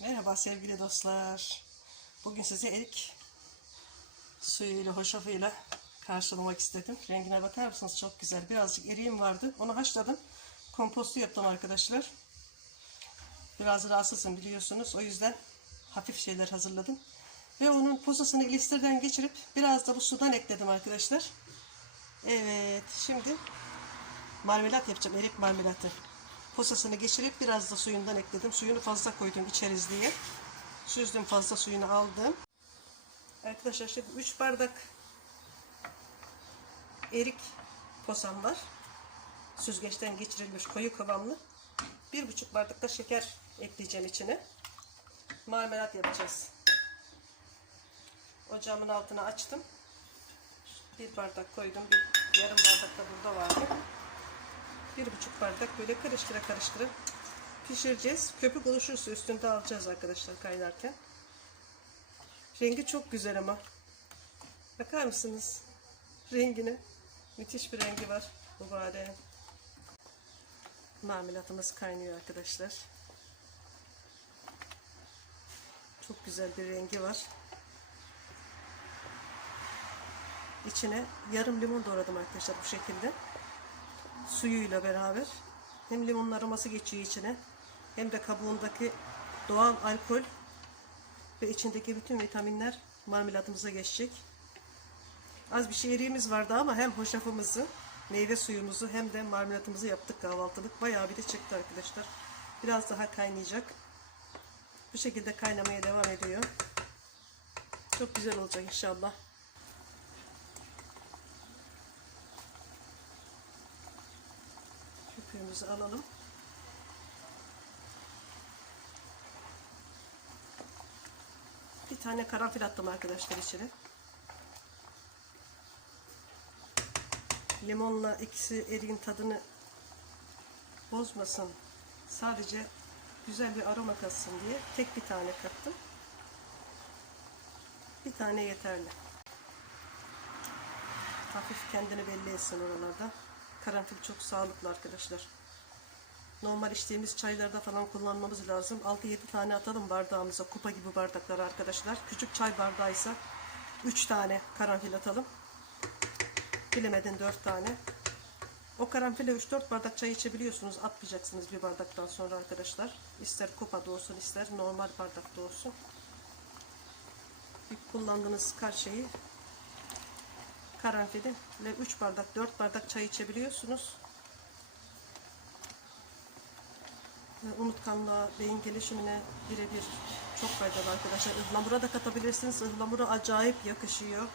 Merhaba sevgili dostlar. Bugün size erik suyuyla, hoşafıyla karşılamak istedim. Rengine bakar mısınız? Çok güzel. Birazcık eriğim vardı. Onu haşladım. Kompostu yaptım arkadaşlar. Biraz rahatsızım biliyorsunuz. O yüzden hafif şeyler hazırladım. Ve onun posasını ilisterden geçirip biraz da bu sudan ekledim arkadaşlar. Evet. Şimdi marmelat yapacağım. Erik marmelatı. Posasını geçirip biraz da suyundan ekledim. Suyunu fazla koydum içeriz diye. Süzdüm fazla suyunu aldım. Arkadaşlar şimdi 3 bardak erik posam var. Süzgeçten geçirilmiş koyu kıvamlı. 1,5 bardak da şeker ekleyeceğim içine. Marmelat yapacağız. Ocağımın altına açtım. Bir bardak koydum. Bir yarım bardak da burada vardı bir buçuk bardak böyle karıştıra karıştıra pişireceğiz. Köpük oluşursa üstünde alacağız arkadaşlar kaynarken. Rengi çok güzel ama. Bakar mısınız? Rengine. Müthiş bir rengi var. Mübarek. Marmelatımız kaynıyor arkadaşlar. Çok güzel bir rengi var. İçine yarım limon doğradım arkadaşlar bu şekilde suyuyla beraber hem limonun aroması geçiyor içine hem de kabuğundaki doğal alkol ve içindeki bütün vitaminler marmelatımıza geçecek. Az bir eriğimiz vardı ama hem hoşafımızı, meyve suyumuzu hem de marmelatımızı yaptık kahvaltılık. Bayağı bir de çıktı arkadaşlar. Biraz daha kaynayacak. Bu şekilde kaynamaya devam ediyor. Çok güzel olacak inşallah. Köpüğümüzü alalım. Bir tane karanfil attım arkadaşlar içine. Limonla ikisi eriğin tadını bozmasın. Sadece güzel bir aroma katsın diye tek bir tane kattım. Bir tane yeterli. Hafif kendini belli etsin oralarda. Karanfil çok sağlıklı arkadaşlar. Normal içtiğimiz çaylarda falan kullanmamız lazım. 6-7 tane atalım bardağımıza. Kupa gibi bardaklar arkadaşlar. Küçük çay bardağıysa 3 tane karanfil atalım. Bilemedin 4 tane. O karanfile 3-4 bardak çay içebiliyorsunuz. Atmayacaksınız bir bardaktan sonra arkadaşlar. İster kupada olsun ister normal bardakta olsun. Bir kullandığınız kar şeyi karanfili ile 3 bardak 4 bardak çay içebiliyorsunuz. Ve Unutkanlığa, beyin gelişimine birebir çok faydalı arkadaşlar. Ihlamura da katabilirsiniz. Ihlamura acayip yakışıyor.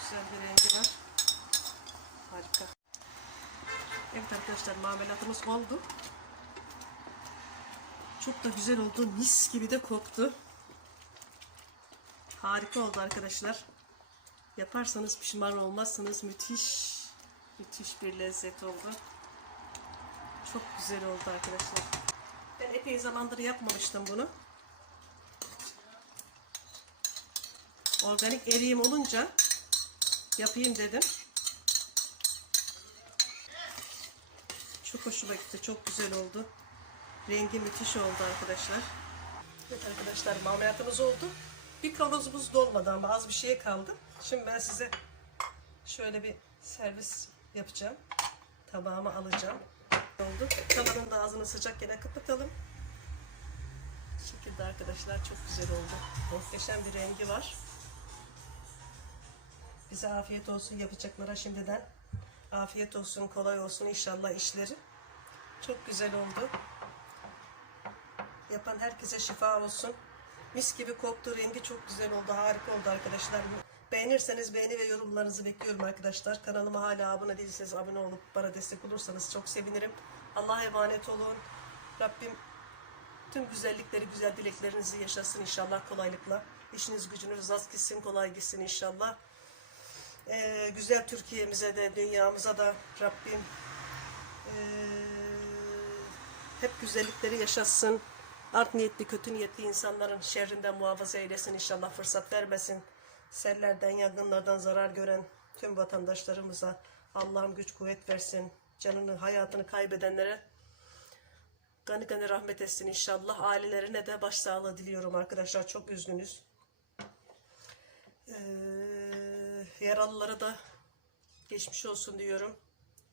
Güzel bir rengi var. Harika. Evet arkadaşlar marmelatımız oldu. Çok da güzel oldu. Mis gibi de koktu. Harika oldu arkadaşlar. Yaparsanız pişman olmazsınız. Müthiş, müthiş bir lezzet oldu. Çok güzel oldu arkadaşlar. Ben epey zamandır yapmamıştım bunu. Organik eriğim olunca yapayım dedim. Çok hoşuma gitti. Çok güzel oldu. Rengi müthiş oldu arkadaşlar. Evet arkadaşlar marmelatımız oldu. Bir kavanozumuz dolmadı ama az bir şey kaldı. Şimdi ben size şöyle bir servis yapacağım. Tabağıma alacağım. Oldu. Tavanın da ağzını sıcak yine kapatalım. Bu şekilde arkadaşlar çok güzel oldu. Muhteşem bir rengi var. Bize afiyet olsun yapacaklara şimdiden. Afiyet olsun, kolay olsun inşallah işleri. Çok güzel oldu. Yapan herkese şifa olsun. Mis gibi koktu. Rengi çok güzel oldu. Harika oldu arkadaşlar. Beğenirseniz beğeni ve yorumlarınızı bekliyorum arkadaşlar. Kanalıma hala abone değilseniz abone olup bana destek olursanız çok sevinirim. Allah'a emanet olun. Rabbim tüm güzellikleri, güzel dileklerinizi yaşasın inşallah kolaylıkla. İşiniz gücünüz az gitsin, kolay gitsin inşallah. Ee, güzel Türkiye'mize de, dünyamıza da Rabbim ee, hep güzellikleri yaşasın. Art niyetli, kötü niyetli insanların şerrinden muhafaza eylesin inşallah fırsat vermesin. Sellerden, yangınlardan zarar gören tüm vatandaşlarımıza Allah'ım güç kuvvet versin. canını, hayatını kaybedenlere gani gani rahmet etsin inşallah. Ailelerine de başsağlığı diliyorum arkadaşlar. Çok üzgünüz. Ee, yaralılara da geçmiş olsun diyorum.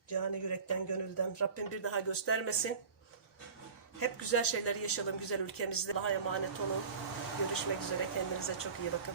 Cani yürekten, gönülden. Rabbim bir daha göstermesin. Hep güzel şeyler yaşadım güzel ülkemizde. Allah'a emanet olun. Görüşmek üzere. Kendinize çok iyi bakın.